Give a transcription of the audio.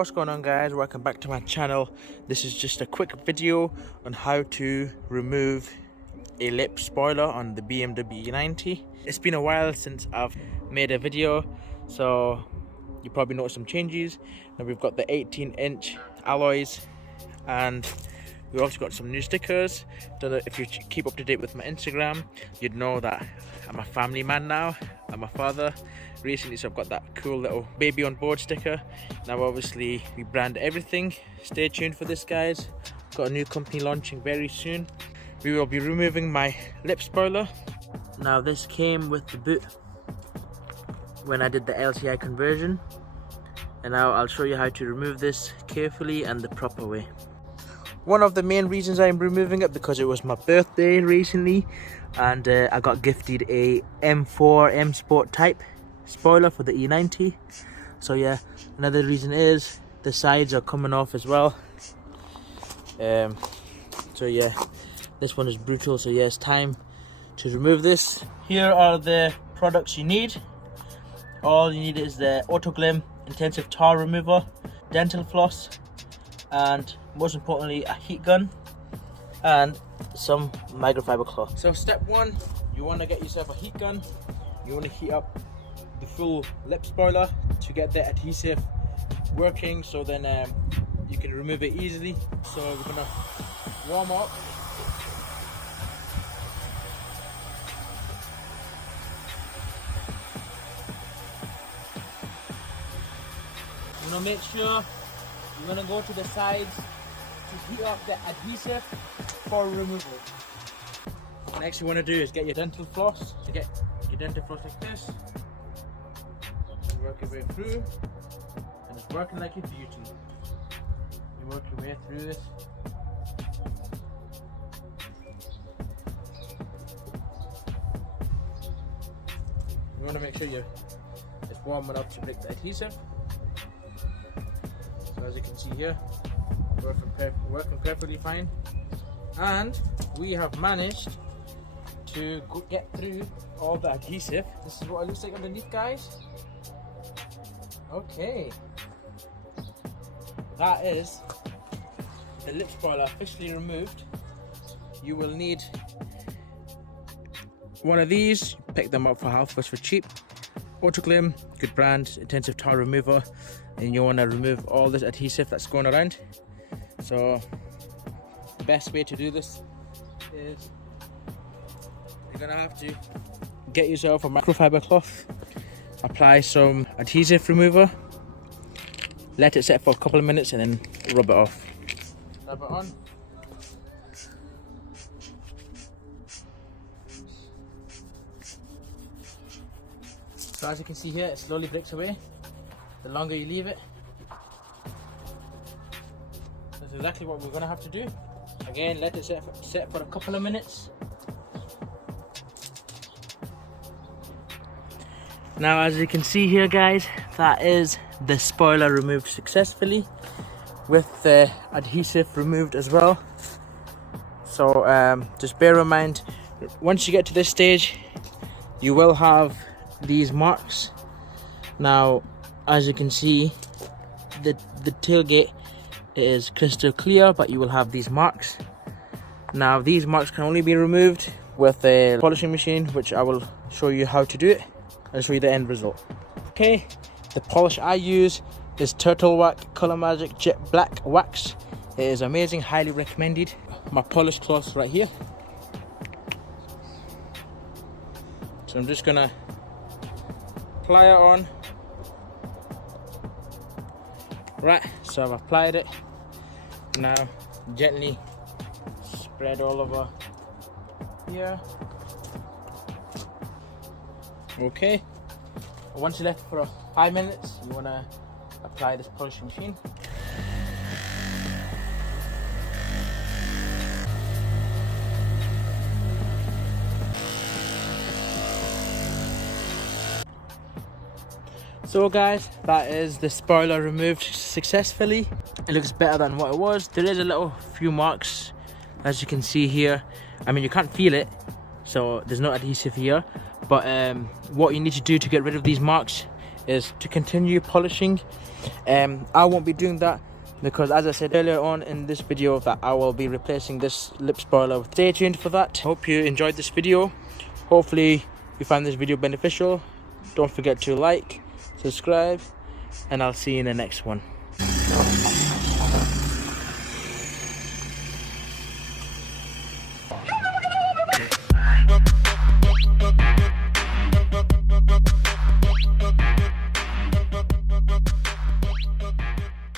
What's going on, guys? Welcome back to my channel. This is just a quick video on how to remove a lip spoiler on the Bmw E90. It's been a while since I've made a video, so you probably noticed some changes. Now we've got the 18-inch alloys, and we also got some new stickers. Don't know if you keep up to date with my Instagram, you'd know that I'm a family man now. I'm a father recently, so I've got that cool little baby on board sticker. Now obviously we brand everything. Stay tuned for this, guys. Got a new company launching very soon. We will be removing my lip spoiler. Now this came with the boot when I did the LCI conversion, and now I'll show you how to remove this carefully and the proper way. One of the main reasons I'm removing it, because it was my birthday recently, and I got gifted a M4 M Sport type spoiler for the E90. So yeah, another reason is the sides are coming off as well. So yeah, this one is brutal. So yeah, it's time to remove this. Here are the products you need. All you need is the Autoglym intensive tar remover, dental floss, and most importantly a heat gun and some microfiber cloth. So step one, you want to get yourself a heat gun. You want to heat up the full lip spoiler to get the adhesive working, so then you can remove it easily. So we're gonna warm up. You want to make sure you're gonna go to the sides to heat up the adhesive for removal. Next you want to do is get your dental floss. To get your dental floss like this, work your way through, and it's working like a beauty. You work your way through this. You want to make sure it's warm enough to break the adhesive. So as you can see here, working perfectly fine, and we have managed to get through all the adhesive. This is what it looks like underneath, guys. Okay, that is the lip spoiler officially removed. You will need one of these. Pick them up for Halfords for cheap. Autoglym, good brand, intensive tar remover, and you want to remove all this adhesive that's going around. So the best way to do this is you're gonna have to get yourself a microfiber cloth, apply some adhesive remover, let it set for a couple of minutes, and then rub it off. Rub it on. So as you can see here, it slowly breaks away the longer you leave it. That's exactly what we're going to have to do. Again, let it set for a couple of minutes. Now as you can see here, guys, that is the spoiler removed successfully, with the adhesive removed as well. So just bear in mind, once you get to this stage, you will have these marks. Now as you can see, the tailgate is crystal clear, but you will have these marks. Now these marks can only be removed with a polishing machine, which I will show you how to do it. I'll show you the end result. Okay, the polish I use is Turtle Wax Color Magic Jet Black Wax. It is amazing, highly recommended. My polish cloth right here. So I'm just gonna apply it on. Right, so I've applied it. Now gently spread all over here. Okay, once you left for 5 minutes, you want to apply this polishing machine. So guys, that is the spoiler removed successfully. It looks better than what it was. There is a little few marks, as you can see here. I mean, you can't feel it, so there's no adhesive here, but what you need to do to get rid of these marks is to continue polishing. I won't be doing that because, as I said earlier on in this video, that I will be replacing this lip spoiler. Stay tuned for that. Hope you enjoyed this video. Hopefully you find this video beneficial. Don't forget to like, subscribe, and I'll see you in the next one.